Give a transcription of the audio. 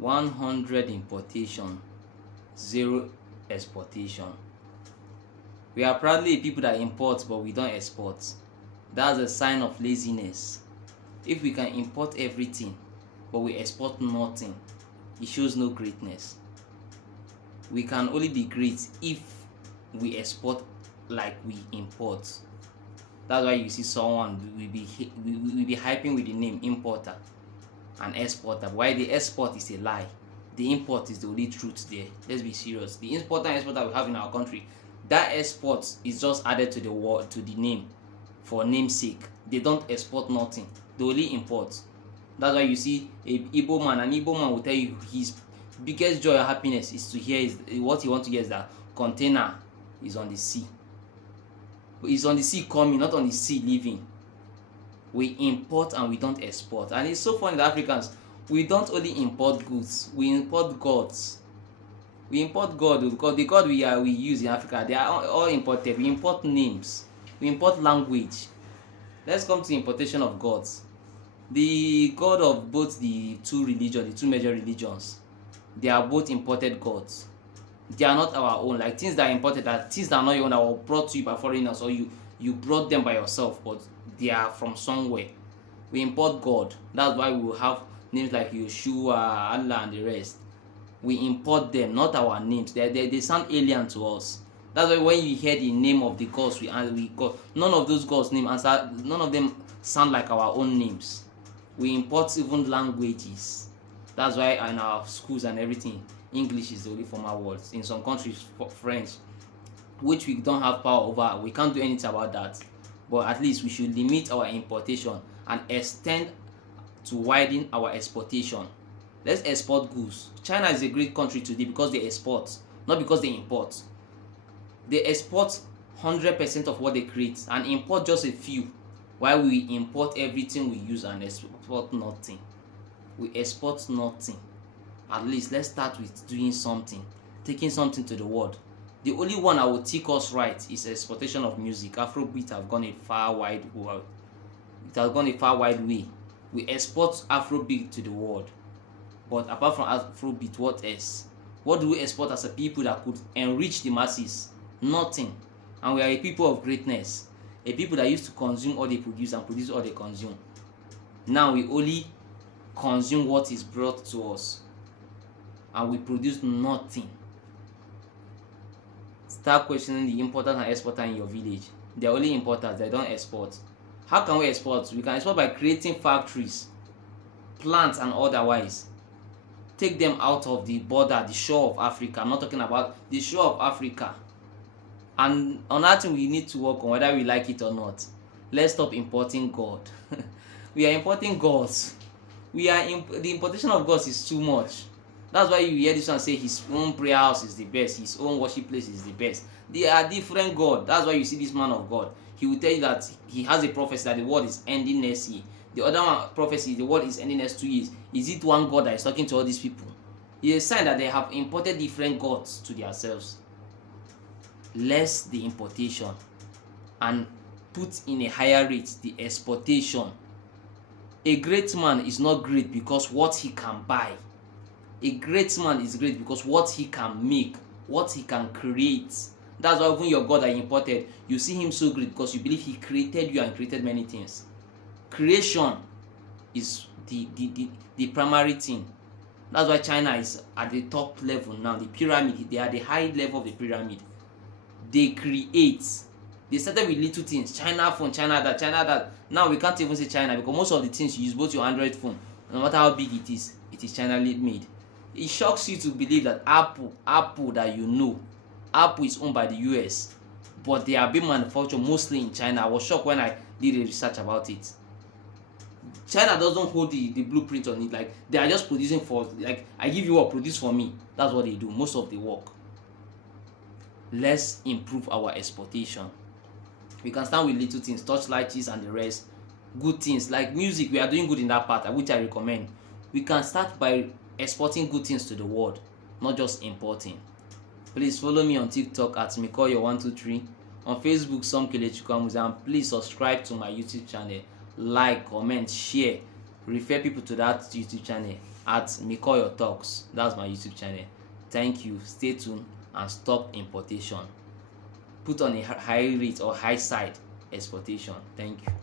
100 importation, 0 exportation. We are proudly people that import but we don't export. That's a sign of laziness. If we can import everything but we export nothing, it shows no greatness. We can only be great if we export like we import. That's why you see someone will be hyping with the name importer and exporter. Why the export is a lie, the import is the only truth there. Let's be serious. The importer and exporter we have in our country, that export is just added to the word, to the name, for namesake. They don't export nothing, they only import. That's why you see an Igbo man will tell you his biggest joy or happiness is to hear what he wants to hear is that container is on the sea. But it's on the sea coming, not on the sea leaving. We import and we don't export. And it's so funny that Africans, we don't only import goods, we import gods. We import God because the God we use in Africa, they are all imported. We import names, we import language. Let's come to importation of gods. The God of both the two religions, the two major religions, they are both imported gods. They are not our own. Like things that are imported, that things that are not your own, that were brought to you by foreigners, or you brought them by yourself, but they are from somewhere. We import God. That's why we will have names like Yeshua, Allah, and the rest. We import them, not our names. They sound alien to us. That's why when you hear the name of the gods we got, none of those gods' names none of them sound like our own names. We import even languages. That's why in our schools and everything, English is the only formal word. In some countries, French, which we don't have power over. We can't do anything about that. But at least we should limit our importation and extend to widen our exportation. Let's export goods. China is a great country today because they export, not because they import. They export 100% of what they create and import just a few, while we import everything we use and export nothing. We export nothing. At least let's start with doing something, taking something to the world. The only one that will take us right is exportation of music. Afrobeat have gone a far wide world. It has gone a far wide way. We export Afrobeat to the world. But apart from Afrobeat, what else? What do we export as a people that could enrich the masses? Nothing. And we are a people of greatness. A people that used to consume all they produce and produce all they consume. Now we only consume what is brought to us. And we produce nothing. Start questioning the importers and exporters in your village. They are only importers, they don't export. How can we export? We can export by creating factories, plants and otherwise. Take them out of the border, the shore of Africa. I'm not talking about the shore of Africa. And another thing we need to work on, whether we like it or not, let's stop importing God. We are importing gods. The importation of gods is too much. That's why you hear this one say his own prayer house is the best, his own worship place is the best. They are different God. That's why you see this man of God. He will tell you that he has a prophecy that the world is ending next year. The other one prophecy, the world is ending next 2 years. Is it one God that is talking to all these people? It's a sign that they have imported different gods to themselves. Less the importation and put in a higher rate the exportation. A great man is not great because what he can buy. A great man is great because what he can make, what he can create. That's why when your God that imported, you see him so great because you believe he created you and created many things. Creation is the primary thing. That's why China is at the top level now. The pyramid, they are the high level of the pyramid. They create. They started with little things. China phone, China that. Now we can't even say China because most of the things you use, both your Android phone, no matter how big it is China made. It shocks you to believe that Apple that you know, Apple is owned by the US, but they are being manufactured mostly in China. I was shocked when I did a research about it. China doesn't hold the blueprint on it. Like they are just producing for, like, I give you what, produce for me. That's what they do, most of the work. Let's improve our exportation. We can start with little things, torchlights and the rest. Good things like music, we are doing good in that part, which I recommend. We can start by exporting good things to the world, not just importing. Please follow me on TikTok at Mikoyo123, on Facebook Somkelechukwamuzi, and please subscribe to my YouTube channel. Like, comment, share, refer people to that YouTube channel, at Mikoyo Talks. That's my YouTube channel. Thank you. Stay tuned and stop importation. Put on a high rate or high side exportation. Thank you.